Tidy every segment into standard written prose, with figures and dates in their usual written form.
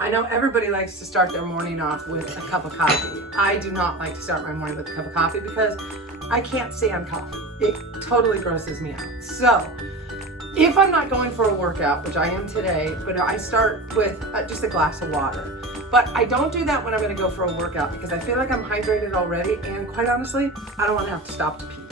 I know everybody likes to start their morning off with a cup of coffee. I do not like to start my morning with a cup of coffee because I can't stand coffee. It totally grosses me out. So if I'm not going for a workout, which I am today, but I start with just a glass of water. But I don't do that when I'm gonna go for a workout because I feel like I'm hydrated already, and quite honestly, I don't wanna have to stop to pee.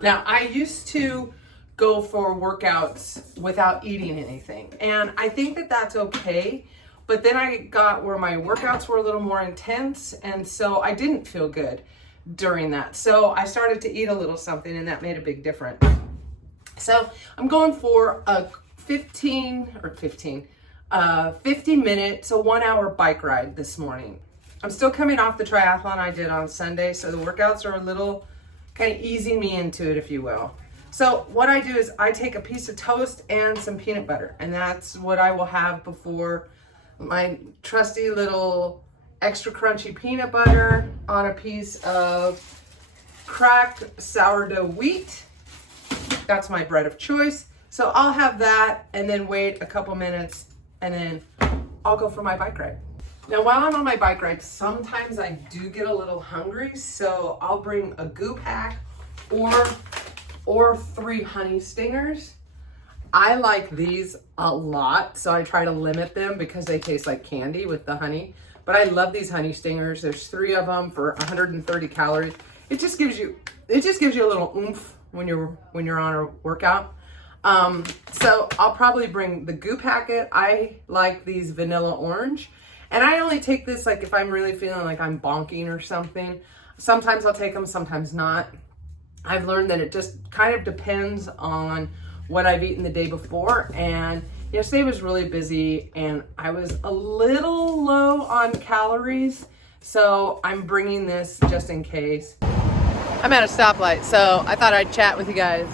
Now, I used to go for workouts without eating anything, and I think that that's okay. But then I got where my workouts were a little more intense, and so I didn't feel good during that. So I started to eat a little something, and that made a big difference. So I'm going for a 50 minute, so 1 hour bike ride this morning. I'm still coming off the triathlon I did on Sunday, so the workouts are a little kind of easing me into it, if you will. So what I do is I take a piece of toast and some peanut butter, and that's what I will have before my trusty little extra crunchy peanut butter on a piece of cracked sourdough wheat. That's my bread of choice. So I'll have that and then wait a couple minutes and then I'll go for my bike ride. Now while I'm on my bike ride, sometimes I do get a little hungry, so I'll bring a goop hack or 3 honey stingers. I like these a lot, so I try to limit them because they taste like candy with the honey. But I love these honey stingers. There's 3 of them for 130 calories. It just gives you a little oomph when you're on a workout. So I'll probably bring the goop packet. I like these vanilla orange, and I only take this like if I'm really feeling like I'm bonking or something. Sometimes I'll take them, sometimes not. I've learned that it just kind of depends on what I've eaten the day before, and yesterday was really busy and I was a little low on calories, so I'm bringing this just in case. I'm at a stoplight, so I thought I'd chat with you guys.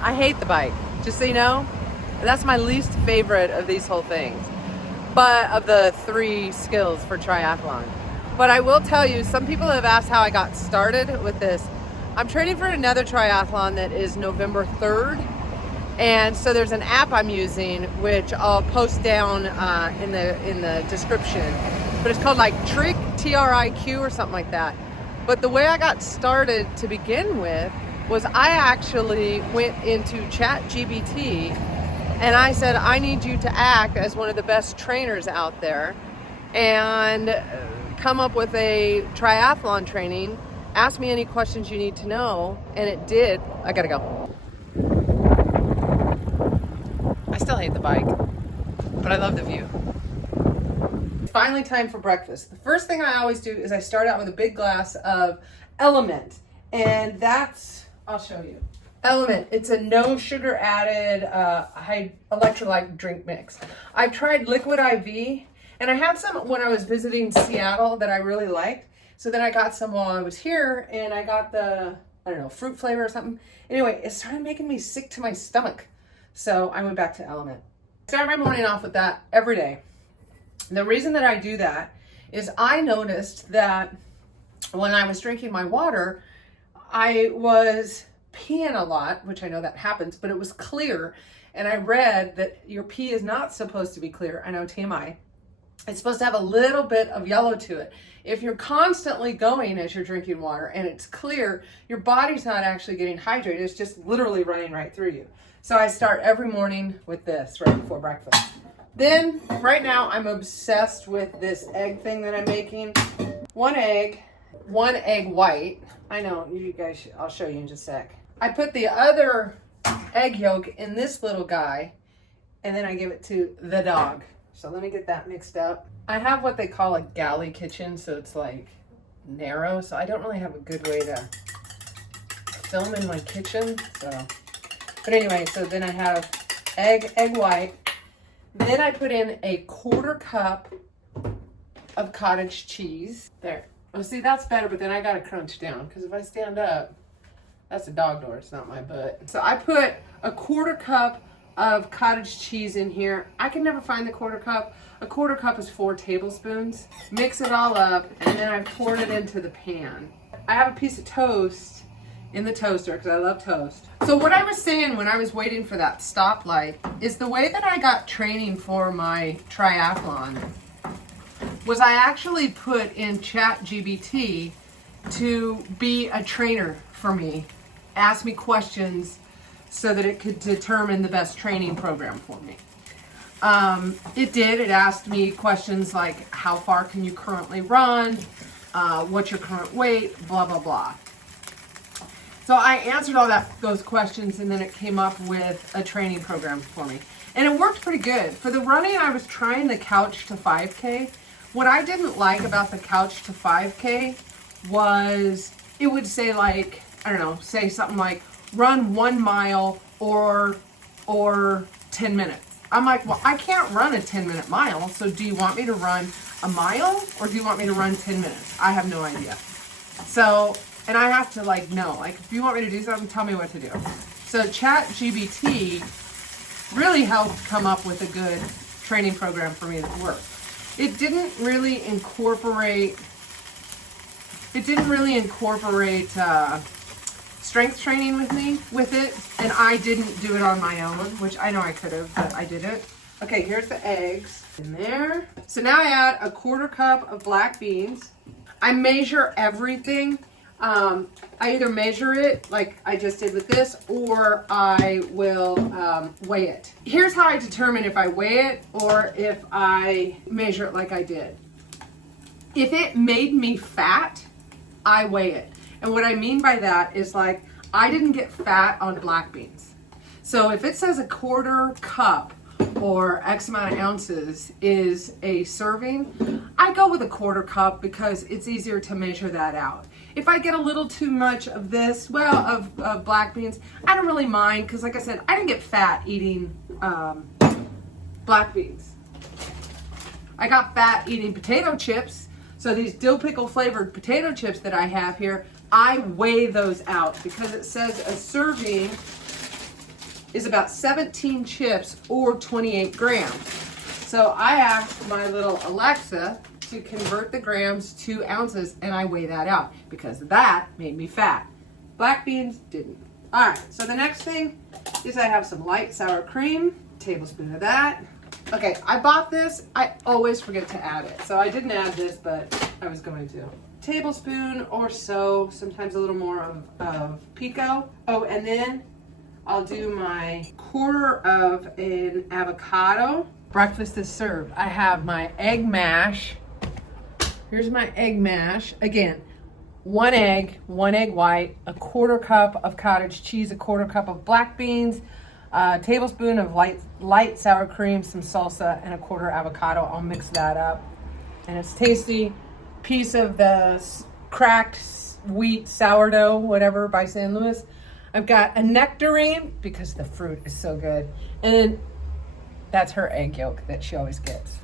I hate the bike, just so you know. That's my least favorite of these whole things, but of the 3 skills for triathlon. But I will tell you, some people have asked how I got started with this. I'm training for another triathlon that is November 3rd. And so there's an app I'm using, which I'll post down in the description. But it's called like Triq, T-R-I-Q or something like that. But the way I got started to begin with was I actually went into ChatGPT and I said, I need you to act as one of the best trainers out there and come up with a triathlon training. Ask me any questions you need to know. And it did. I gotta go. I still hate the bike, but I love the view. It's finally time for breakfast. The first thing I always do is I start out with a big glass of Element, and that's, I'll show you. Element, it's a no sugar added high electrolyte drink mix. I've tried Liquid IV, and I had some when I was visiting Seattle that I really liked. So then I got some while I was here, and I got the, I don't know, fruit flavor or something. Anyway, it started making me sick to my stomach. So I went back to Element. I start my morning off with that every day. The reason that I do that is I noticed that when I was drinking my water, I was peeing a lot, which I know that happens, but it was clear. And I read that your pee is not supposed to be clear. I know, TMI. It's supposed to have a little bit of yellow to it. If you're constantly going as you're drinking water and it's clear, your body's not actually getting hydrated. It's just literally running right through you. So I start every morning with this right before breakfast. Then right now I'm obsessed with this egg thing that I'm making. 1 egg white. I know, you guys, I'll show you in just a sec. I put the other egg yolk in this little guy, and then I give it to the dog. So let me get that mixed up. I have what they call a galley kitchen, so it's like narrow, so I don't really have a good way to film in my kitchen. But anyway, so then I have egg white. Then I put in a 1/4 cup of cottage cheese. There. Oh, see, that's better, but then I gotta crunch down, because if I stand up, that's a dog door, it's not my butt. So I put a 1/4 cup of cottage cheese in here. I can never find the 1/4 cup. A 1/4 cup is 4 tablespoons. Mix it all up, and then I poured it into the pan. I have a piece of toast in the toaster because I love toast. So what I was saying when I was waiting for that stoplight is the way that I got training for my triathlon was I actually put in ChatGPT to be a trainer for me, ask me questions so that it could determine the best training program for me. It did. It asked me questions like, how far can you currently run? What's your current weight? Blah, blah, blah. So I answered all those questions, and then it came up with a training program for me. And it worked pretty good. For the running, I was trying the Couch to 5K. What I didn't like about the Couch to 5K was it would say like, I don't know, say something like run 1 mile or 10 minutes. I'm like, well, I can't run a 10-minute mile. So do you want me to run a mile or do you want me to run 10 minutes? I have no idea. So, and I have to like know, like if you want me to do something, tell me what to do. So ChatGPT really helped come up with a good training program for me that worked. It didn't really incorporate strength training with it, and I didn't do it on my own, which I know I could have, but I didn't. Okay, here's the eggs in there. So now I add a 1/4 cup of black beans. I measure everything. I either measure it like I just did with this, or I will weigh it. Here's how I determine if I weigh it or if I measure it like I did. If it made me fat, I weigh it. And what I mean by that is like, I didn't get fat on black beans. So if it says a 1/4 cup or X amount of ounces is a serving, I go with a 1/4 cup because it's easier to measure that out. If I get a little too much of this, of black beans, I don't really mind because like I said, I didn't get fat eating black beans. I got fat eating potato chips. So these dill pickle flavored potato chips that I have here, I weigh those out because it says a serving is about 17 chips or 28 grams. So I asked my little Alexa to convert the grams to ounces, and I weigh that out because that made me fat. Black beans didn't. All right, so the next thing is I have some light sour cream, tablespoon of that. Okay, I bought this. I always forget to add it. So I didn't add this, but I was going to. Tablespoon or so, sometimes a little more of pico. Oh, and then I'll do my 1/4 of an avocado. Breakfast is served. I have my egg mash. Here's my egg mash. Again, 1 egg white, a 1/4 cup of cottage cheese, a 1/4 cup of black beans, a tablespoon of light sour cream, some salsa, and a 1/4 avocado. I'll mix that up. And it's tasty. Piece of the cracked wheat sourdough, whatever, by San Luis. I've got a nectarine because the fruit is so good. And then that's her egg yolk that she always gets.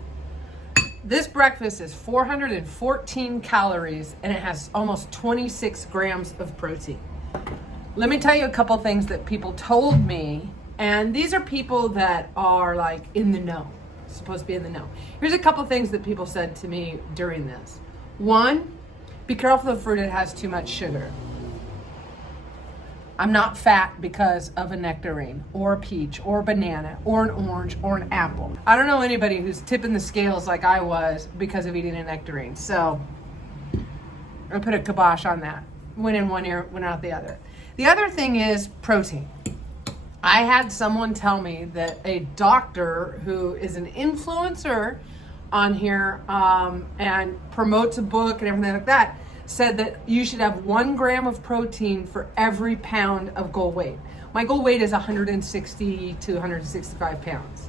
This breakfast is 414 calories and it has almost 26 grams of protein. Let me tell you a couple things that people told me, and these are people that are like in the know, supposed to be in the know. Here's a couple things that people said to me during this. 1, be careful of fruit, it has too much sugar. I'm not fat because of a nectarine or a peach or a banana or an orange or an apple. I don't know anybody who's tipping the scales like I was because of eating a nectarine. So I put a kibosh on that. Went in one ear, went out the other. The other thing is protein. I had someone tell me that a doctor who is an influencer on here and promotes a book and everything like that said that you should have 1 gram of protein for every pound of goal weight. My goal weight is 160 to 165 pounds.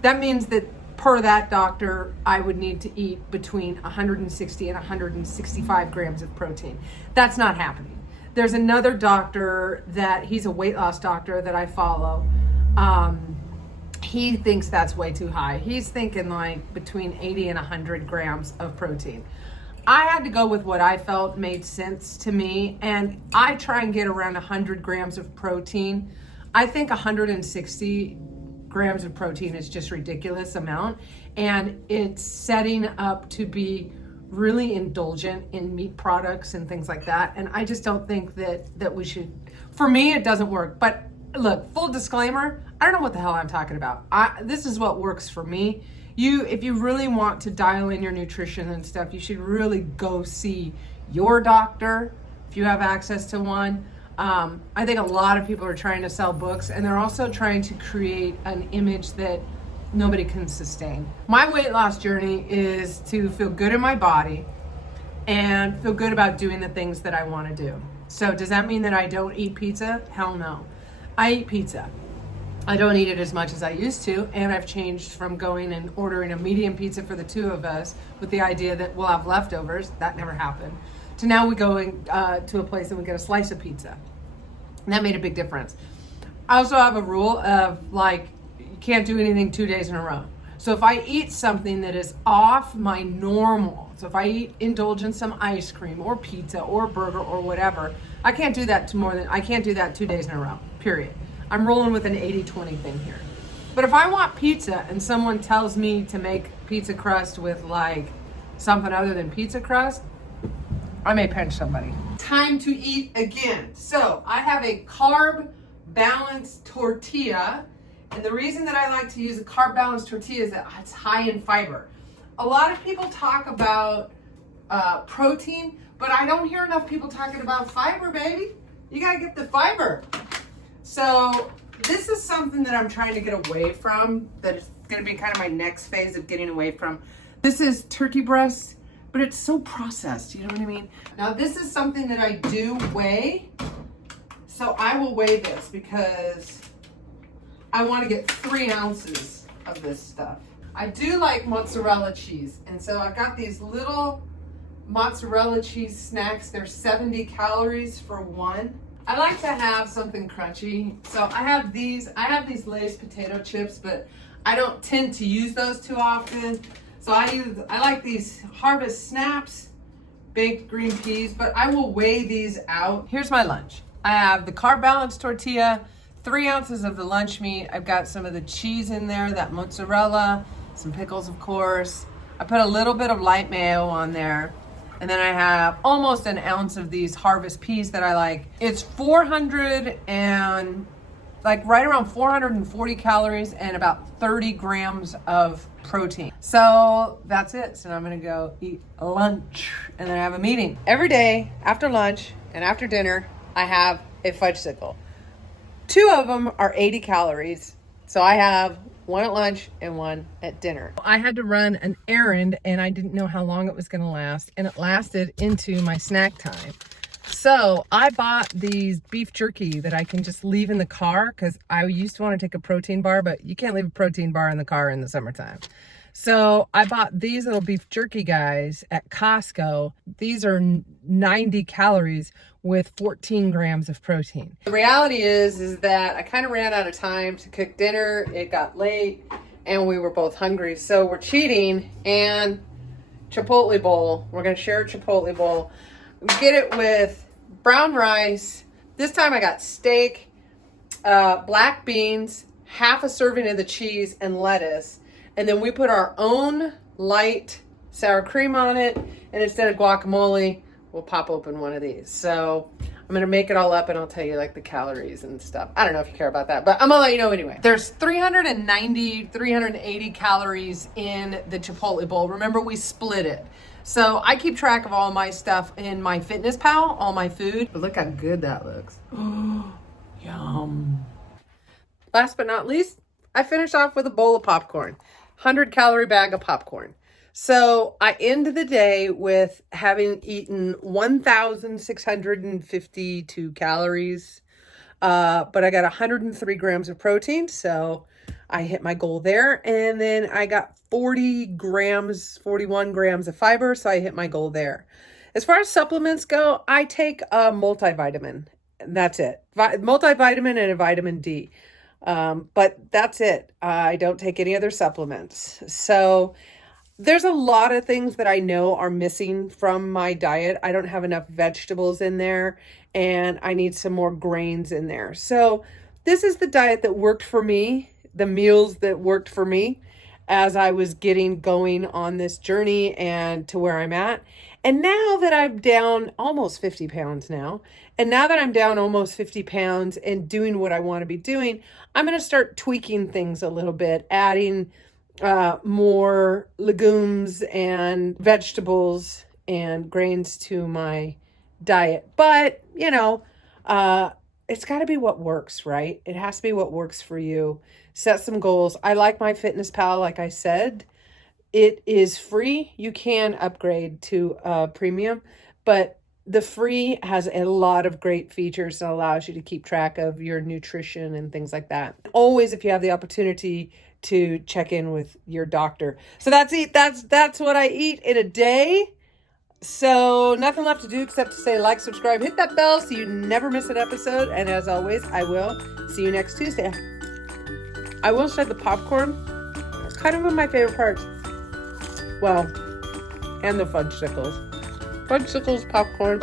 That means that per that doctor, I would need to eat between 160 and 165 grams of protein. That's not happening. There's another doctor that he's a weight loss doctor that I follow. He thinks that's way too high. He's thinking like between 80 and 100 grams of protein. I had to go with what I felt made sense to me, and I try and get around 100 grams of protein. I think 160 grams of protein is just ridiculous amount, and it's setting up to be really indulgent in meat products and things like that, and I just don't think that we should. For me, it doesn't work, but look, full disclaimer, I don't know what the hell I'm talking about. This is what works for me. if you really want to dial in your nutrition and stuff, you should really go see your doctor if you have access to one. I think a lot of people are trying to sell books, and they're also trying to create an image that nobody can sustain. My weight loss journey is to feel good in my body and feel good about doing the things that I want to do. So does that mean that I don't eat pizza? Hell no. I eat pizza. I don't eat it as much as I used to, and I've changed from going and ordering a medium pizza for the two of us with the idea that we'll have leftovers. That never happened. To now we go to a place and we get a slice of pizza. And that made a big difference. I also have a rule of like, you can't do anything 2 days in a row. So if I eat something that is off my normal, so if I indulge in some ice cream or pizza or burger or whatever, I can't do that 2 days in a row, period. I'm rolling with an 80-20 thing here. But if I want pizza and someone tells me to make pizza crust with like something other than pizza crust, I may pinch somebody. Time to eat again. So I have a carb balanced tortilla. And the reason that I like to use a carb balanced tortilla is that it's high in fiber. A lot of people talk about protein, but I don't hear enough people talking about fiber, baby. You gotta get the fiber. So this is something that I'm trying to get away from, that is gonna be kind of my next phase of getting away from. This is turkey breast, but it's so processed, you know what I mean? Now this is something that I do weigh. So I will weigh this because I want to get 3 ounces of this stuff. I do like mozzarella cheese. And so I've got these little mozzarella cheese snacks. They're 70 calories for one. I like to have something crunchy. So I have these Lay's potato chips, but I don't tend to use those too often. So I like these Harvest Snaps, baked green peas, but I will weigh these out. Here's my lunch. I have the carb balanced tortilla, 3 ounces of the lunch meat. I've got some of the cheese in there, that mozzarella, some pickles, of course. I put a little bit of light mayo on there. And then I have almost an ounce of these Harvest peas that I like. It's right around 440 calories and about 30 grams of protein. So that's it. So now I'm gonna go eat lunch and then I have a meeting. Every day after lunch and after dinner, I have a fudgesicle. 2 of them are 80 calories. So I have one at lunch and one at dinner. I had to run an errand and I didn't know how long it was gonna last, and it lasted into my snack time. So I bought these beef jerky that I can just leave in the car, because I used to want to take a protein bar, but you can't leave a protein bar in the car in the summertime. So I bought these little beef jerky guys at Costco. These are 90 calories with 14 grams of protein. The reality is that I kind of ran out of time to cook dinner. It got late and we were both hungry. So we're cheating, and Chipotle bowl. We're going to share a Chipotle bowl. Get it with brown rice. This time I got steak, black beans, half a serving of the cheese, and lettuce. And then we put our own light sour cream on it. And instead of guacamole, we'll pop open one of these. So I'm going to make it all up and I'll tell you like the calories and stuff. I don't know if you care about that, but I'm going to let you know anyway. There's 380 calories in the Chipotle bowl. Remember, we split it. So I keep track of all my stuff in my Fitness Pal, all my food. But look how good that looks. Oh, yum. Last but not least, I finish off with a bowl of popcorn. 100-calorie bag of popcorn. So I end the day with having eaten 1,652 calories, but I got 103 grams of protein, so I hit my goal there. And then I got 41 grams of fiber, so I hit my goal there. As far as supplements go, I take a multivitamin. That's it. Multivitamin and a vitamin D. But that's it. I don't take any other supplements. So there's a lot of things that I know are missing from my diet. I don't have enough vegetables in there, and I need some more grains in there. So this is the diet that worked for me, the meals that worked for me as I was getting going on this journey and to where I'm at. And now that I'm down almost 50 pounds now, and now that I'm down almost 50 pounds and doing what I want to be doing, I'm going to start tweaking things a little bit, adding more legumes and vegetables and grains to my diet. But, you know, it's got to be what works, right? It has to be what works for you. Set some goals. I like my Fitness Pal, like I said. It is free. You can upgrade to premium, but the free has a lot of great features and allows you to keep track of your nutrition and things like that. Always, if you have the opportunity to check in with your doctor. So that's what I eat in a day. So nothing left to do except to say like, subscribe, hit that bell so you never miss an episode. And as always, I will see you next Tuesday. I will say the popcorn, kind of one of my favorite parts. Well, and the fudgesicles. Fudgesicles, popcorn.